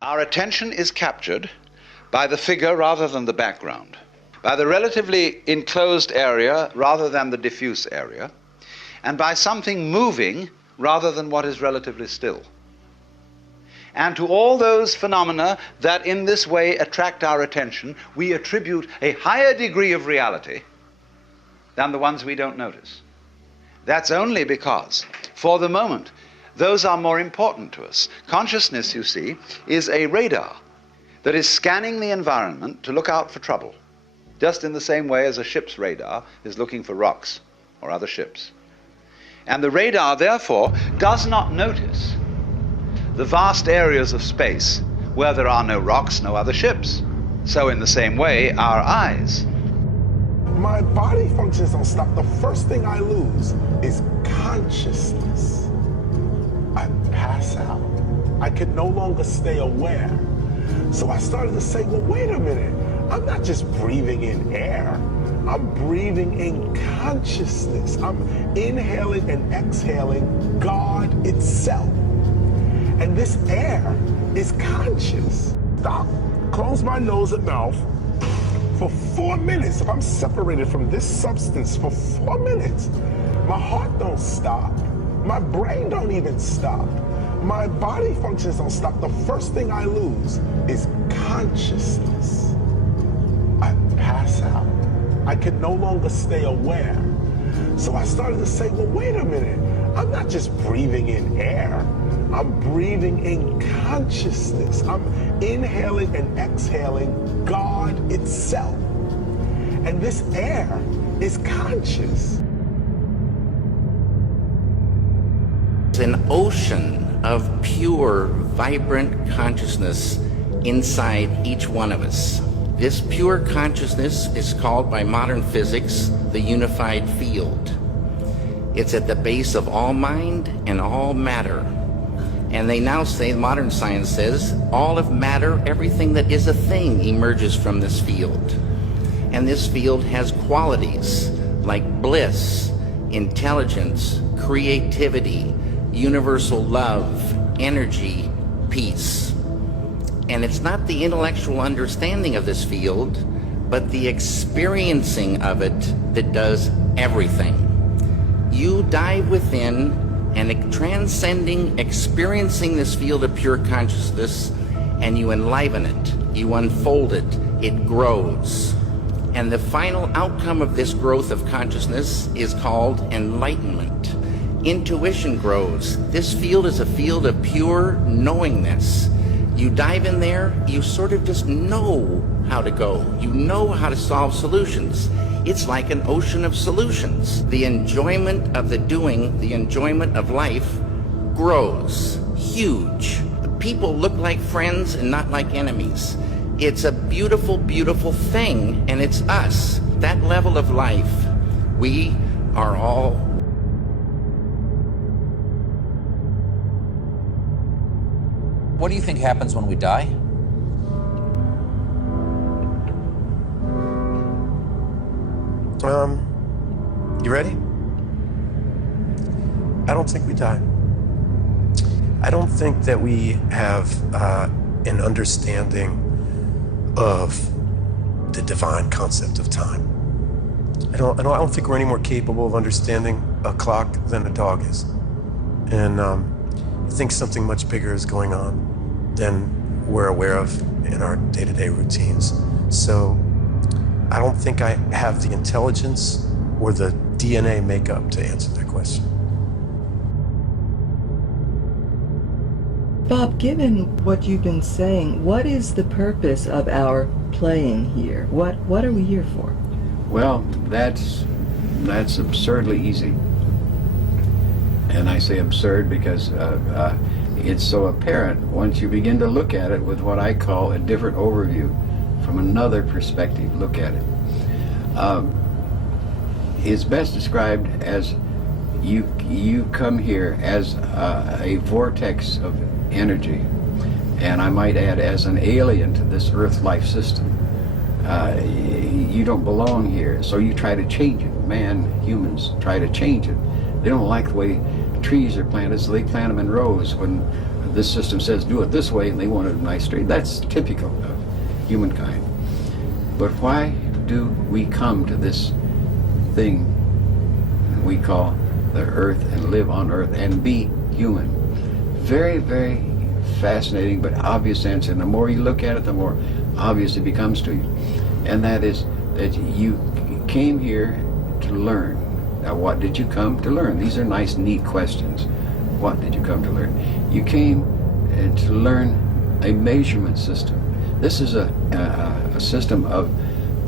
Our attention is captured by the figure rather than the background, by the relatively enclosed area rather than the diffuse area, and by something moving rather than what is relatively still. And to all those phenomena that in this way attract our attention, we attribute a higher degree of reality than the ones we don't notice. That's only because, for the moment, those are more important to us. Consciousness, you see, is a radar that is scanning the environment to look out for trouble, just in the same way as a ship's radar is looking for rocks or other ships. And the radar, therefore, does not notice the vast areas of space where there are no rocks, no other ships. So in the same way, our eyes. My body functions don't stop. The first thing I lose is consciousness. I pass out. I can no longer stay aware. So I started to say, well, wait a minute. I'm not just breathing in air. I'm breathing in consciousness. I'm inhaling and exhaling God itself. And this air is conscious. Stop, close my nose and mouth for 4 minutes. If I'm separated from this substance for 4 minutes, my heart don't stop. My brain don't even stop. My body functions don't stop. The first thing I lose is consciousness. I pass out. I can no longer stay aware. So I started to say, well, wait a minute. I'm not just breathing in air. I'm breathing in consciousness. I'm inhaling and exhaling God itself. And this air is conscious. An ocean of pure, vibrant consciousness inside each one of us. This pure consciousness is called by modern physics the unified field. It's at the base of all mind and all matter. And they now say, modern science says, all of matter, everything that is a thing, emerges from this field. And this field has qualities like bliss, intelligence, creativity, universal love, energy, peace. And it's not the intellectual understanding of this field, but the experiencing of it that does everything. You dive within and transcending, experiencing this field of pure consciousness, and you enliven it, you unfold it, it grows. And the final outcome of this growth of consciousness is called enlightenment. Intuition grows. This field is a field of pure knowingness. You dive in there, you sort of just know how to go. You know how to solve solutions. It's like an ocean of solutions. The enjoyment of the doing, the enjoyment of life grows. Huge. People look like friends and not like enemies. It's a beautiful, beautiful thing, and it's us. That level of life, we are all. What do you think happens when we die? You ready? I don't think we die. I don't think that we have an understanding of the divine concept of time. I don't think we're any more capable of understanding a clock than a dog is. And I think something much bigger is going on than we're aware of in our day-to-day routines. So I don't think I have the intelligence or the DNA makeup to answer that question. Bob, given what you've been saying, what is the purpose of our playing here? What are we here for? Well, that's absurdly easy. And I say absurd because it's so apparent once you begin to look at it with what I call a different overview, from another perspective, look at it. It's best described as you come here as a vortex of energy, and I might add as an alien to this Earth life system. You don't belong here, so you try to change it. Humans try to change it. They don't like the way trees are planted, so they plant them in rows. When this system says do it this way, and they want it a nice straight. That's typical of humankind. But why do we come to this thing we call the earth and live on earth and be human? Very, very fascinating but obvious answer. And the more you look at it, the more obvious it becomes to you. And that is that you came here to learn. Now, what did you come to learn? These are nice, neat questions. What did you come to learn? You came to learn a measurement system. This is a system of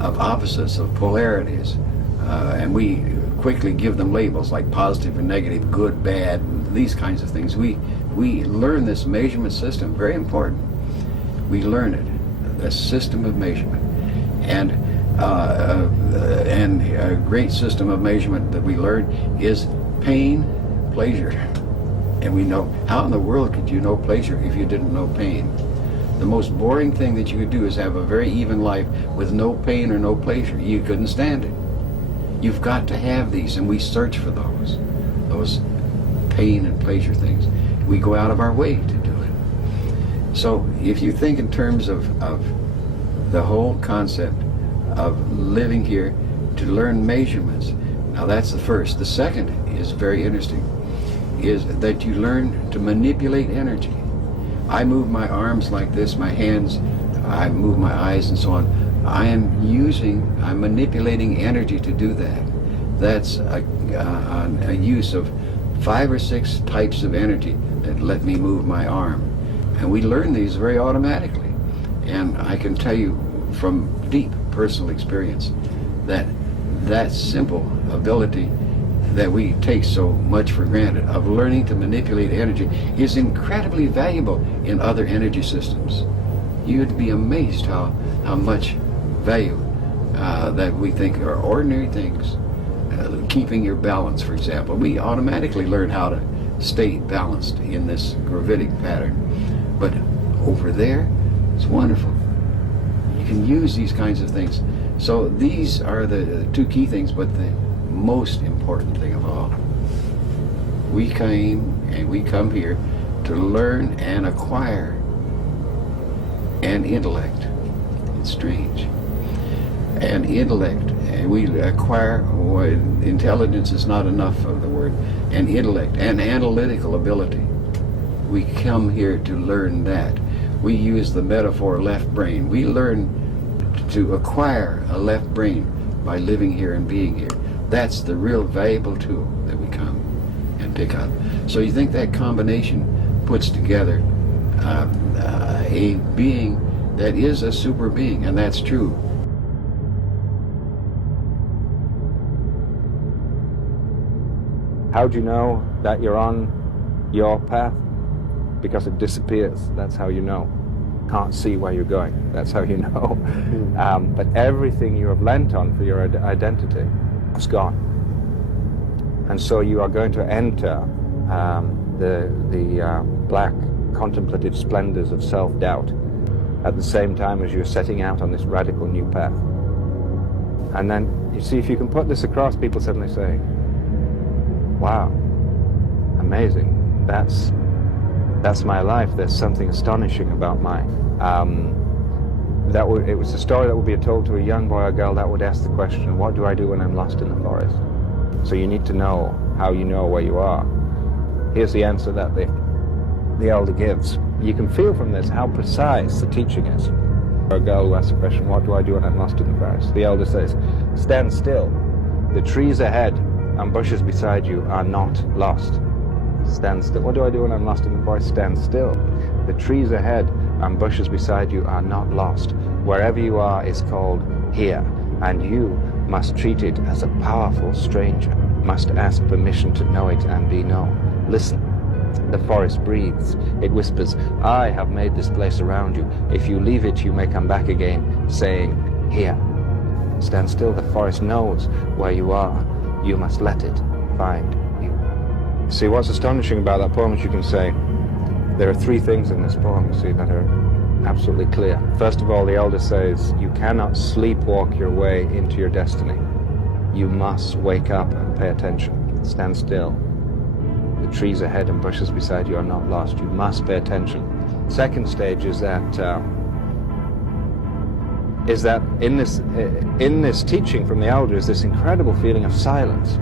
opposites, of polarities, and we quickly give them labels like positive and negative, good, bad, these kinds of things. We learn this measurement system, very important. We learn it, a system of measurement. And a great system of measurement that we learn is pain, pleasure. And we know, how in the world could you know pleasure if you didn't know pain? The most boring thing that you could do is have a very even life with no pain or no pleasure. You couldn't stand it. You've got to have these, and we search for those pain and pleasure things. We go out of our way to do it. So if you think in terms of the whole concept of living here to learn measurements, now that's the first. The second is very interesting, is that you learn to manipulate energy. I move my arms like this, my hands, I move my eyes and so on. I'm manipulating energy to do that. That's a use of 5 or 6 types of energy that let me move my arm. And we learn these very automatically. And I can tell you from deep personal experience that that simple ability that we take so much for granted of learning to manipulate energy is incredibly valuable in other energy systems. You'd be amazed how much value that we think are ordinary things. Keeping your balance, for example. We automatically learn how to stay balanced in this gravitic pattern. But over there, it's wonderful. You can use these kinds of things. So these are the 2 key things, but the most important thing of all. We come here to learn and acquire an intellect. It's strange. An intellect. And we acquire, intelligence is not enough of the word, an intellect, an analytical ability. We come here to learn that. We use the metaphor left brain. We learn to acquire a left brain by living here and being here. That's the real valuable tool that we come and pick up. So you think that combination puts together a being that is a super being, and that's true. How do you know that you're on your path? Because it disappears. That's how you know. Can't see where you're going. That's how you know. But everything you have lent on for your identity is gone. And so you are going to enter the black contemplative splendors of self-doubt at the same time as you're setting out on this radical new path. And then, you see, if you can put this across, people suddenly say, wow, amazing. That's my life. There's something astonishing about mine. It was a story that would be told to a young boy or girl that would ask the question, what do I do when I'm lost in the forest? So you need to know how you know where you are. Here's the answer that the elder gives. You can feel from this how precise the teaching is. A girl who asks the question, what do I do when I'm lost in the forest? The elder says, stand still. The trees ahead and bushes beside you are not lost. Stand still. What do I do when I'm lost in the forest? Stand still. The trees ahead and bushes beside you are not lost. Wherever you are is called here, and you must treat it as a powerful stranger, must ask permission to know it and be known. Listen. The forest breathes. It whispers, I have made this place around you. If you leave it, you may come back again, saying, here. Stand still. The forest knows where you are. You must let it find you. See, what's astonishing about that poem is you can say, there are 3 things in this poem, you see, that are absolutely clear. First of all, the elder says, you cannot sleepwalk your way into your destiny. You must wake up and pay attention. Stand still. The the trees ahead and bushes beside you are not lost. You must pay attention. Second stage is that in this teaching from the elders, this incredible feeling of silence.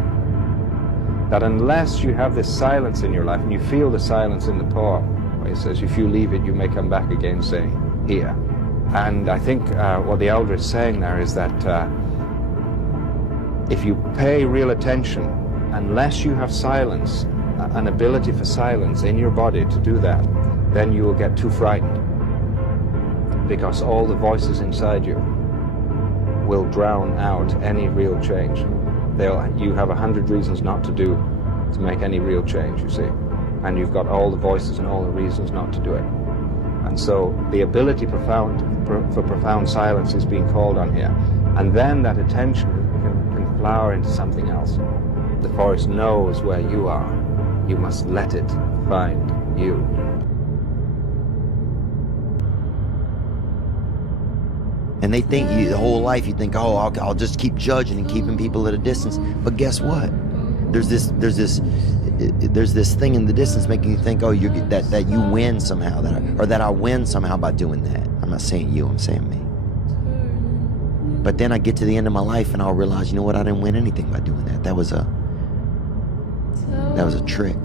That unless you have this silence in your life, and you feel the silence in the poem, where it says, if you leave it, you may come back again, saying, here. And I think what the elder is saying there is that if you pay real attention, unless you have silence, an ability for silence in your body to do that, then you will get too frightened, because all the voices inside you will drown out any real change. You have 100 reasons not to make any real change, you see. And you've got all the voices and all the reasons not to do it. And so the ability for profound silence is being called on here. And then that attention can flower into something else. The forest knows where you are. You must let it find you. And they think the whole life you think, oh, I'll just keep judging and keeping people at a distance. But guess what? There's this thing in the distance making you think, oh, that you win somehow, that I win somehow by doing that. I'm not saying you, I'm saying me. But then I get to the end of my life and I'll realize, you know what? I didn't win anything by doing that. That was a trick.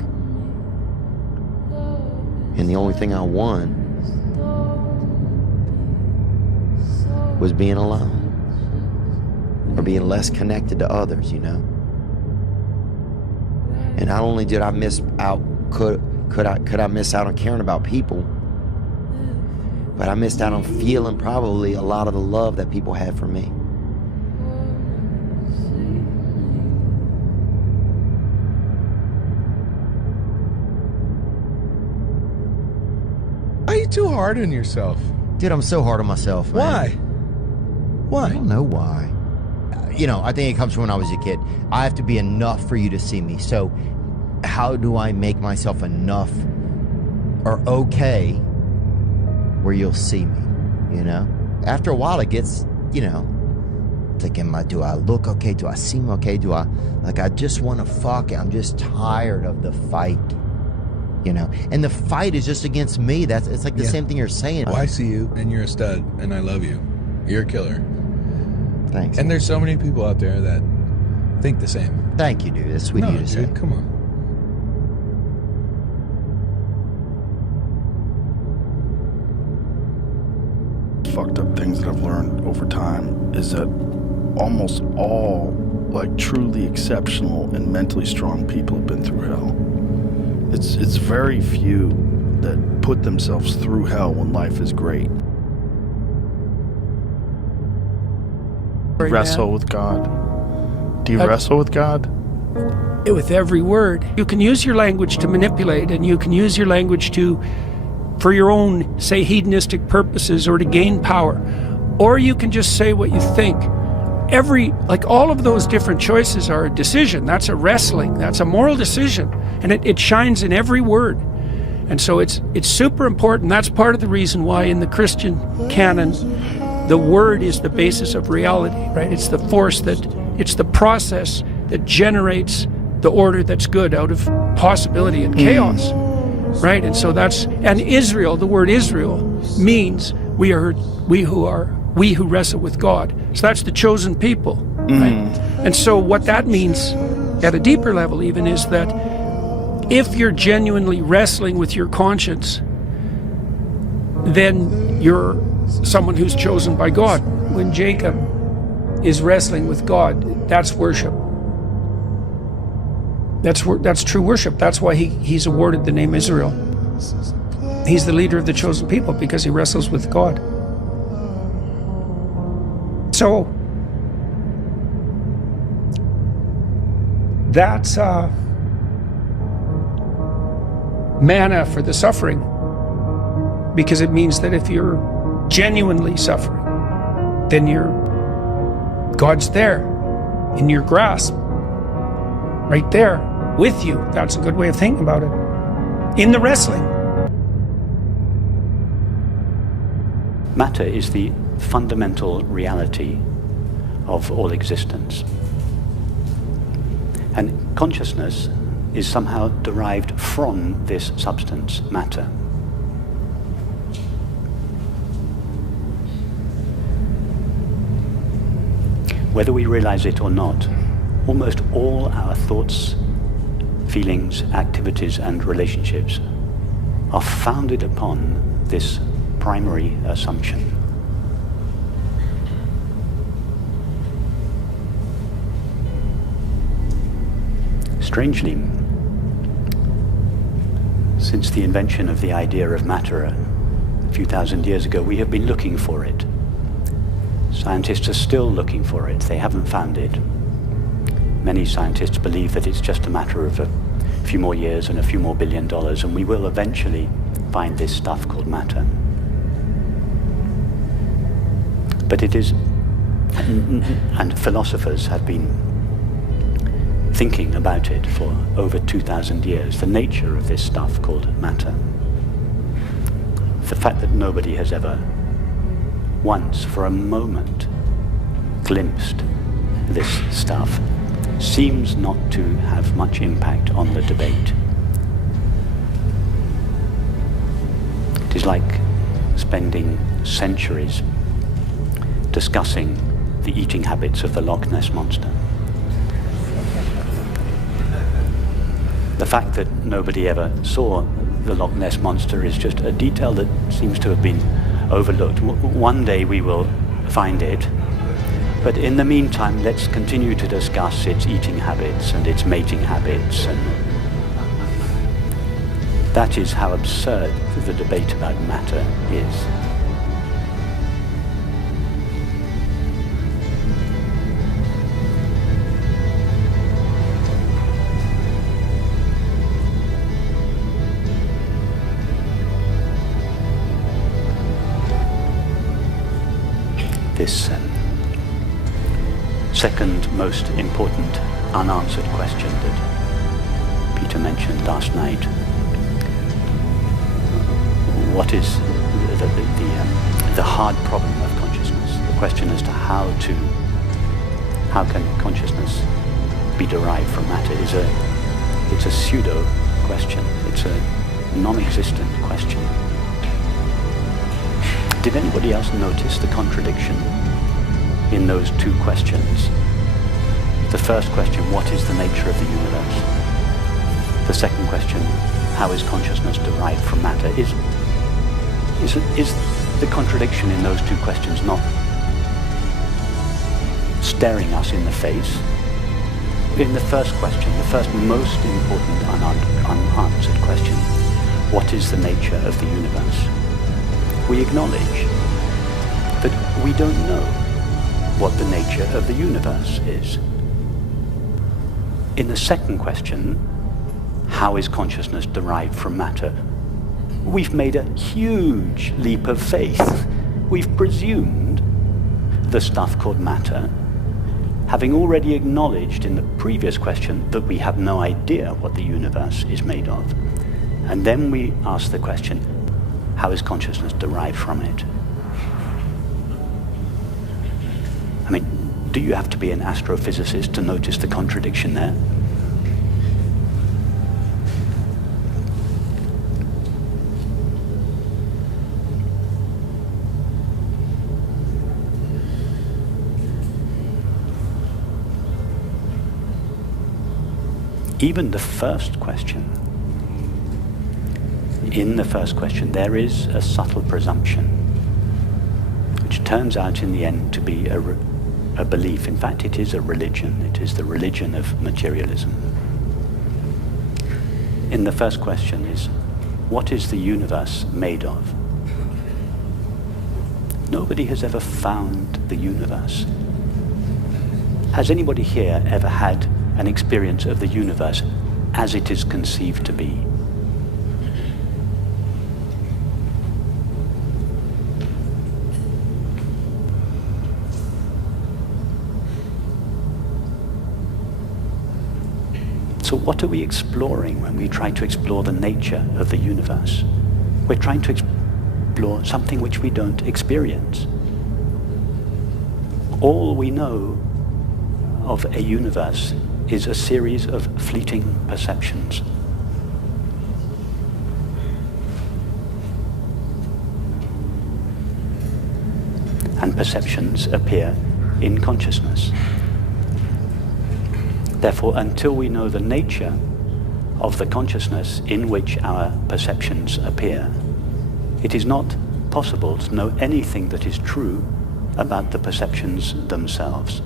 And the only thing I won was being alone, or being less connected to others, you know. And not only did I miss out, could I miss out on caring about people, but I missed out on feeling probably a lot of the love that people had for me. Why are you too hard on yourself? Dude, I'm so hard on myself, man. Why? Why? I don't know why. You know, I think it comes from when I was a kid. I have to be enough for you to see me. So how do I make myself enough or okay where you'll see me, you know? After a while it gets, you know, thinking, do I look okay? Do I seem okay? I just want to fuck it. I'm just tired of the fight, you know? And the fight is just against me. It's like the same thing you're saying. Well, I see you and you're a stud and I love you. You're a killer. Thanks. And there's so many people out there that think the same. Thank you, dude. That's sweet of you to say. Come on. Fucked up things that I've learned over time is that almost all like truly exceptional and mentally strong people have been through hell. It's very few that put themselves through hell when life is great. Wrestle with God. Do you wrestle with God? With every word. You can use your language to manipulate, and you can use your language for your own, say, hedonistic purposes or to gain power. Or you can just say what you think. All of those different choices are a decision. That's a wrestling. That's a moral decision. And it shines in every word. And so it's super important. That's part of the reason why in the Christian canon, the word is the basis of reality, right? It's the force it's the process that generates the order that's good out of possibility and chaos, right? And so and Israel, the word Israel means we who wrestle with God. So that's the chosen people, right? And so what that means at a deeper level even is that if you're genuinely wrestling with your conscience, then you're someone who's chosen by God. When Jacob is wrestling with God, that's worship. That's true worship. That's why he's awarded the name Israel. He's the leader of the chosen people because he wrestles with God. So that's manna for the suffering, because it means that if you're genuinely suffering, then God's there in your grasp, right there with you. That's a good way of thinking about it. In the wrestling. Matter is the fundamental reality of all existence. And consciousness is somehow derived from this substance, matter. Whether we realize it or not, almost all our thoughts, feelings, activities, and relationships are founded upon this primary assumption. Strangely, since the invention of the idea of matter a few thousand years ago, we have been looking for it. Scientists are still looking for it. They haven't found it. Many scientists believe that it's just a matter of a few more years and a few more $1 billion, and we will eventually find this stuff called matter. But it is, and philosophers have been thinking about it for over 2,000 years, the nature of this stuff called matter. The fact that nobody has ever once, for a moment, glimpsed this stuff seems not to have much impact on the debate. It is like spending centuries discussing the eating habits of the Loch Ness Monster. The fact that nobody ever saw the Loch Ness Monster is just a detail that seems to have been overlooked. One day we will find it, but in the meantime, let's continue to discuss its eating habits and its mating habits, and that is how absurd the debate about matter is. This second most important unanswered question that Peter mentioned last night. What is the hard problem of consciousness? The question as to how can consciousness be derived from matter it's a pseudo question. It's a non-existent question. Did anybody else notice the contradiction in those two questions? The first question, what is the nature of the universe? The second question, how is consciousness derived from matter? Is the contradiction in those two questions not staring us in the face? In the first question, the first most important unanswered question, what is the nature of the universe? We acknowledge that we don't know what the nature of the universe is. In the second question, how is consciousness derived from matter? We've made a huge leap of faith. We've presumed the stuff called matter, having already acknowledged in the previous question that we have no idea what the universe is made of. And then we ask the question, how is consciousness derived from it? I mean, do you have to be an astrophysicist to notice the contradiction there? Even the first question, in the first question, there is a subtle presumption, which turns out in the end to be a belief. In fact, it is a religion. It is the religion of materialism. In the first question is, what is the universe made of? Nobody has ever found the universe. Has anybody here ever had an experience of the universe as it is conceived to be? So what are we exploring when we try to explore the nature of the universe? We're trying to explore something which we don't experience. All we know of a universe is a series of fleeting perceptions. And perceptions appear in consciousness. Therefore, until we know the nature of the consciousness in which our perceptions appear, it is not possible to know anything that is true about the perceptions themselves.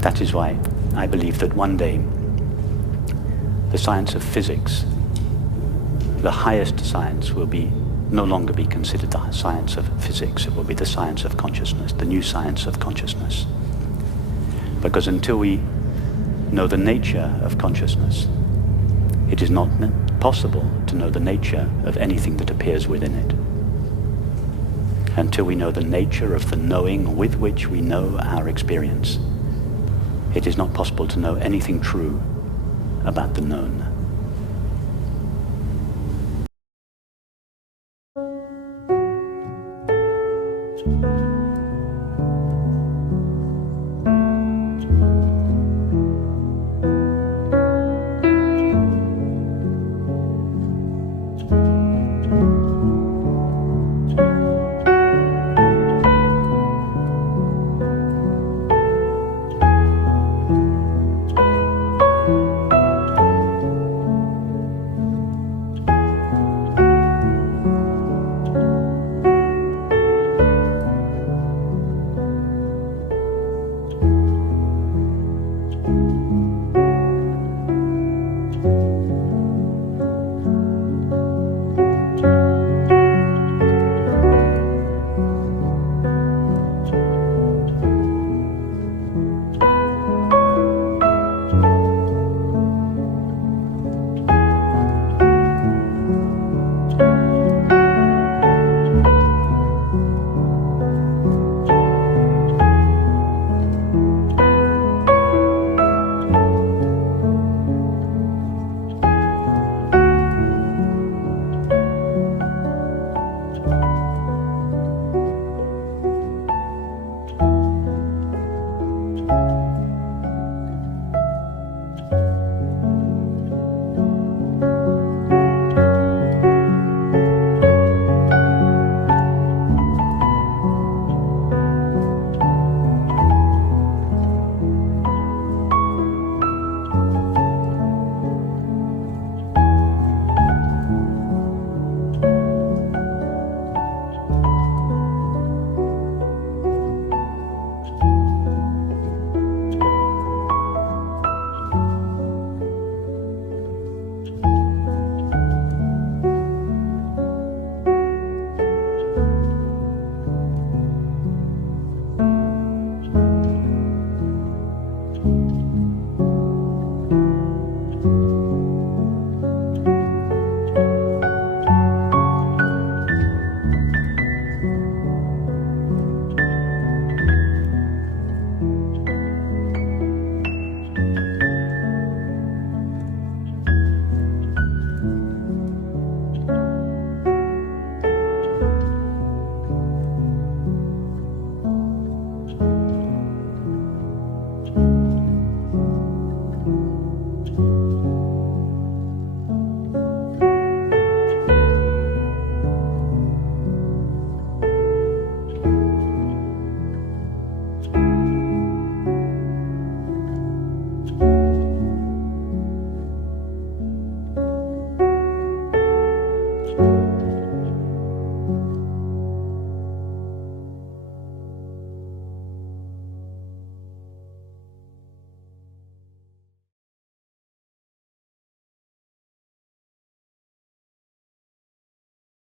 That is why I believe that one day the science of physics, the highest science, will no longer be considered the science of physics. It will be the science of consciousness, the new science of consciousness. Because until we know the nature of consciousness, it is not possible to know the nature of anything that appears within it. Until we know the nature of the knowing with which we know our experience, it is not possible to know anything true about the known.